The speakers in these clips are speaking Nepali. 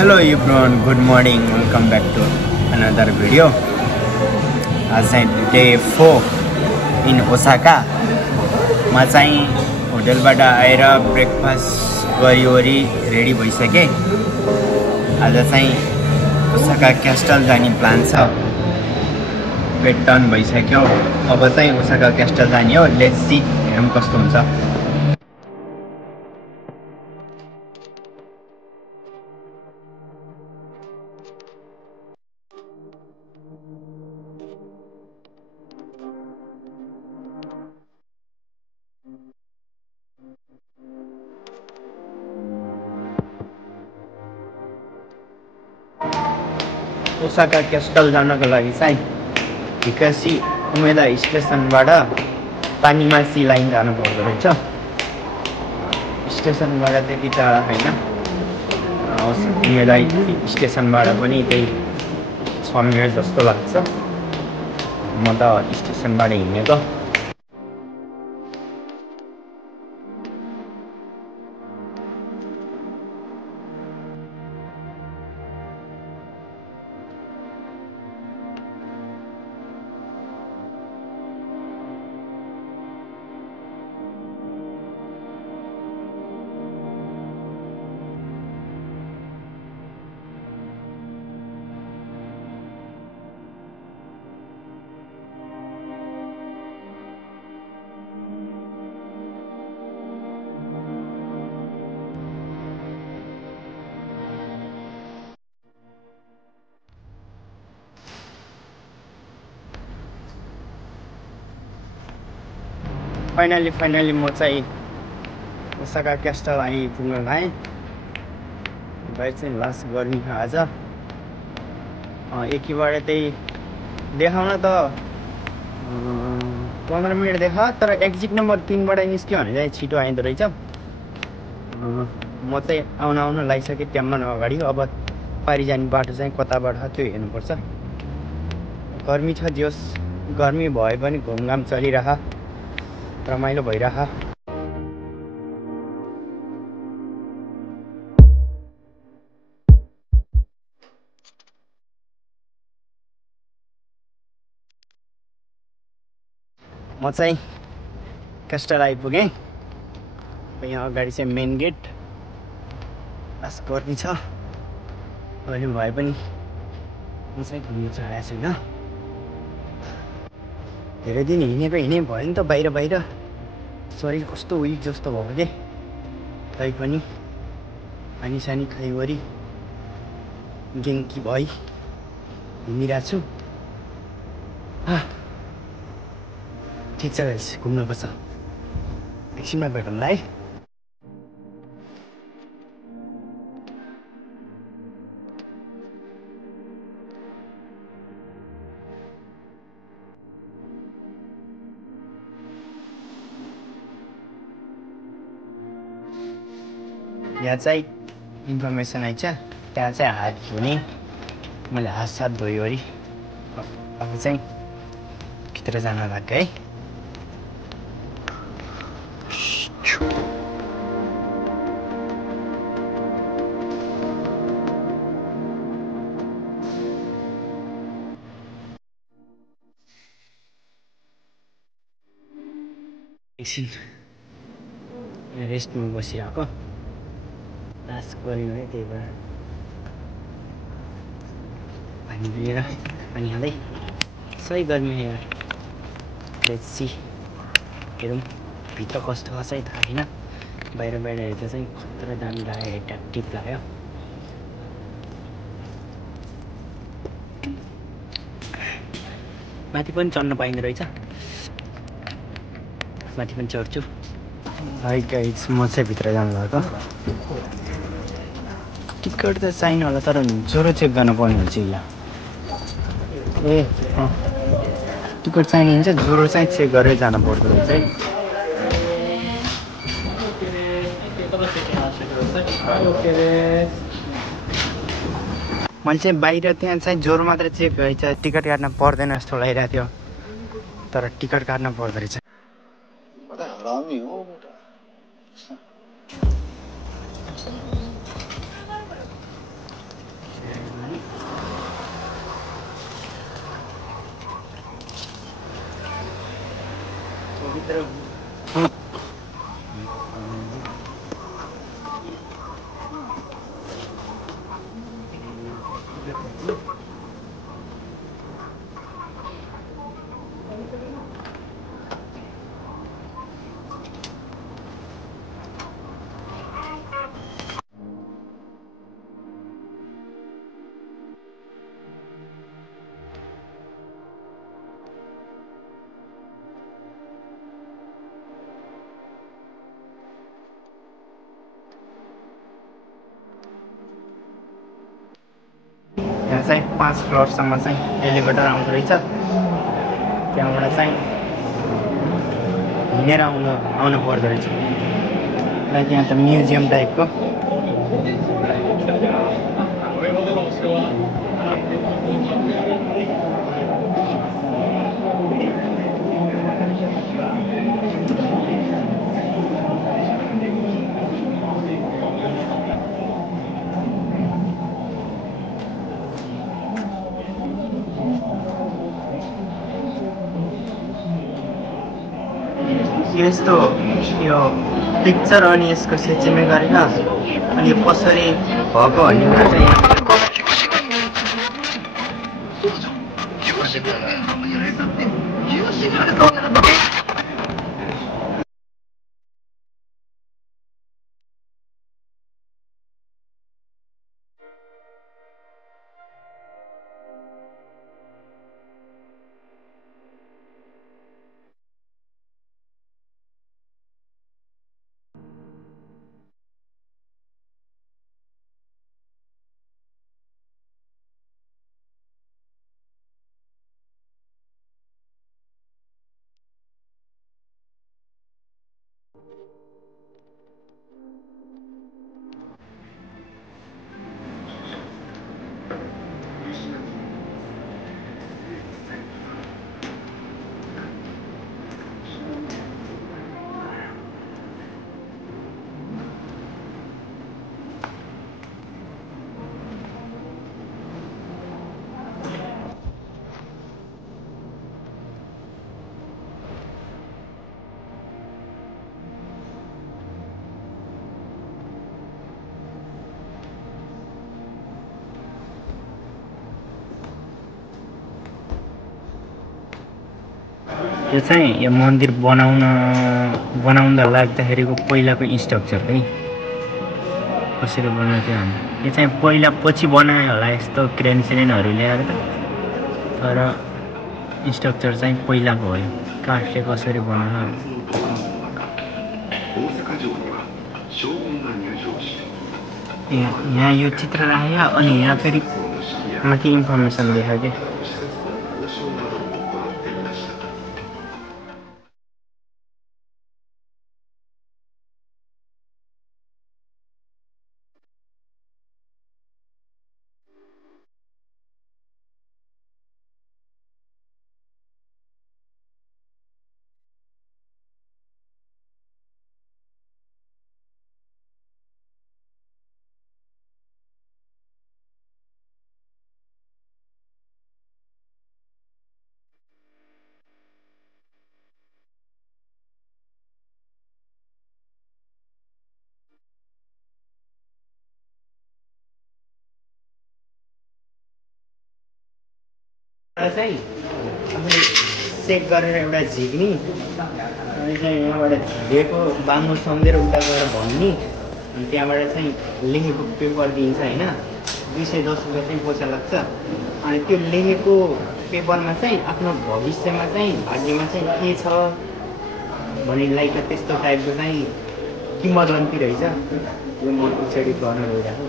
Hello everyone, good morning, welcome back to another video. आज चाहिँ day 4 in Osaka. म चाहिँ होटलबाट आएर ब्रेकफास्ट गरिवरी रेडी भइसके। आज चाहिँ ओसाका क्यास्टल जाने प्लान छ। बेड टर्न भइसक्यो। अब चाहिँ ओसाका क्यास्टल जाने हो। लेट्स सी हेरौँ कस्तो हुन्छ। ओसाका क्यास्टल जानको लागि चाहिँ हिकासी उमेदा स्टेसनबाट तानिमासी लाइन जानु पर्दो रहेछ। स्टेसनबाट त्यति टाढा होइन। उमेदा स्टेसनबाट पनि त्यही 6 मिनेट जस्तो लाग्छ। म त स्टेसनबाट हिँडेको। फाइनली म चाहिँ ओसाका क्यास्टल आइपुग्न लाएँ। भाइ चाहिँ लास्ट गर्मी आज एकीबाट त्यही देखाउन त 15 मिनट देखा, तर एक्जिट नम्बर 3 बाट निस्क्यो भने चाहिँ छिटो आइदो रहेछ। म चाहिँ आउन लागिसकेँ त्यहाँबाट अगाडि। अब पारि जाने बाटो चाहिँ कताबाट त्यो हेर्नुपर्छ। गर्मी छ, जोस गर्मी भए पनि घुमघाम चलिरह, रमाइलो भइरह। म चाहिँ क्यास्टल आइपुगेँ। यहाँ अगाडि चाहिँ मेन गेट। लास्ट गर्मी छ, गर्मी भए पनि म चाहिँ घुम्नु चढाएको छैन। धेरै दिन हिँडेको भयो नि त बाहिर। शरीर कस्तो विक जस्तो भयो के। तै पनि पानी सानी खाइवरी गेङ्की भई घुमिरहेको छु। ठिक छ गाइस, घुम्नुपर्छ। एकछिनमा भेटौँला है। यहाँ चाहिँ इन्फर्मेसन आइछ। त्यहाँ चाहिँ हात धुने। मैले हात साथ धोइवरी अब चाहिँ भित्र जान लाग्यो है। एकछिन रेस्टमा बसिरहेको। लास्ट गर्यो है, त्यही भएर पानी पिएर पानी खाँदै। सही गर्मी है यार। लेट्स सी, हेरौँ भित्र कस्तो छ है थाहा छैन। बाहिर हेर्दा चाहिँ खतरा दामी लाग्यो, एट्र्याक्टिभ लाग्यो। माथि पनि चढ्न पाइँदो रहेछ। माथि पनि चढ्छु। है गाइस, म चाहिँ भित्र जानु भएको। टिकट त चाहिने होला, तर ज्वरो चेक गर्न पर्ने हुन्छ यहाँ। टिकट चाहिने हुन्छ, ज्वरो चाहिँ चेक गरेर जानु पर्दो रहेछ है। मैले चाहिँ बाहिर त्यहाँ चाहिँ ज्वरो मात्र चेक भएछ, टिकट काट्न पर्दैन जस्तो लागिरहेको थियो, तर टिकट काट्न पर्दो रहेछ। यहाँ चाहिँ 5 फ्लोरसम्म चाहिँ एलिभेटर आउँदो रहेछ। त्यहाँबाट चाहिँ हिँडेर आउनु पर्दो रहेछ। र त्यहाँ त म्युजियम टाइपको यस्तो यो पिक्चर अनि यसको सेचिमे गरेर अनि कसरी भएको भन्ने कुरा चाहिँ यो मन्दिर बनाउँदा लाग्दाखेरिको पहिलाको स्ट्रक्चर है कसरी बनाउँथ्यो भने यो चाहिँ पहिला पछि बनायो होला यस्तो क्रेनहरू ल्याएर त तर स्ट्रक्चर चाहिँ पहिलाको हो। काठले कसरी बनायो यहाँ यो चित्र राखेको अनि यहाँ फेरि माथि इन्फर्मेसन लेख्यो के चाहिँ आफूले सेट गरेर एउटा झिक्ने अनि चाहिँ यहाँबाट झिकेको बाङ्गो सम्झेर उल्टा गएर भन्ने अनि त्यहाँबाट चाहिँ लेखेको पेपर दिन्छ होइन 210 रुपियाँ चाहिँ पैसा लाग्छ। अनि त्यो लेखेको पेपरमा चाहिँ आफ्नो भविष्यमा चाहिँ भाग्यमा चाहिँ के छ भने लाइक त्यस्तो टाइपको चाहिँ किंवदन्ती रहेछ। यो म पछाडि गर्न गइरहेको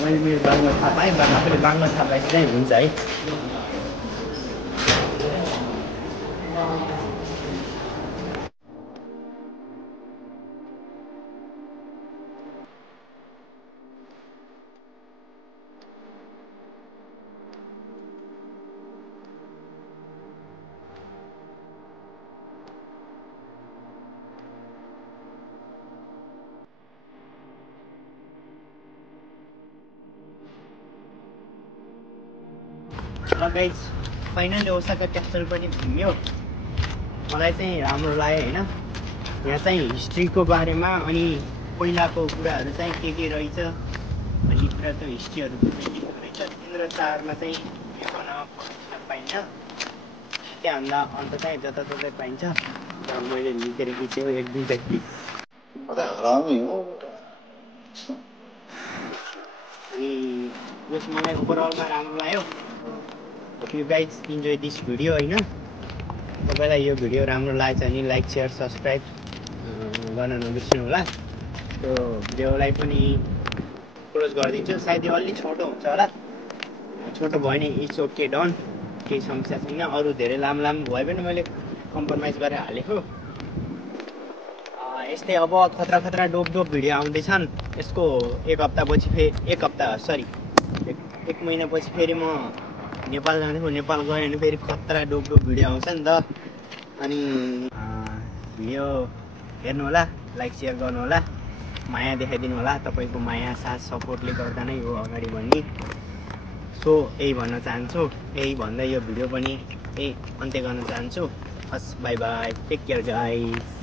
मैले मेरो बाङ्गो थाहा पाएँ आफूले बाङ्गो थाहा पाएपछि चाहिँ हुन्छ है। ल गाइज फाइनली ओसाका क्याप्चर पनि घुम्यो मलाई चाहिँ राम्रो लाग्यो होइन यहाँ चाहिँ हिस्ट्रीको बारेमा अनि पहिलाको कुराहरू चाहिँ के रहेछ भन्ने कुराको हिस्ट्रीहरू चाहिँ रहेछ केन्द्र चारमा चाहिँ के गर्न पाइन्छ त्यहाँभन्दा अन्त चाहिँ जताततै पाइन्छ र मैले लिखेर खिचेँ 1-2 व्यक्ति अनि यस मलाई ओभरअलमा राम्रो लाग्यो you guys enjoy this video होइन तपाईँलाई यो भिडियो राम्रो लाग्छ भने लाइक सेयर सब्सक्राइब गर्न नबिर्सिनु होला त्यो भिडियोलाई पनि क्लोज गरिदिन्छु सायद यो अलि छोटो हुन्छ होला छोटो भयो भने इट्स ओके डन केही समस्या छैन अरू धेरै लामो भयो भने मैले कम्प्रोमाइज गरेर हालेको यस्तै अब खतरा डोप भिडियो आउँदैछन् यसको एक महिनापछि फेरि म नेपाल जाँदैछु नेपाल गयो भने फेरि खतरा डोप भिडियो आउँछ नि त अनि भिडियो हेर्नु होला लाइक सेयर गर्नु होला माया देखाइदिनु होला तपाईँको माया साथ सपोर्टले गर्दा नै हो अगाडि बढ्ने सो यही भन्न चाहन्छु यही भन्दै यो भिडियो पनि अन्त्य गर्न चाहन्छु हस् bye bye take care guys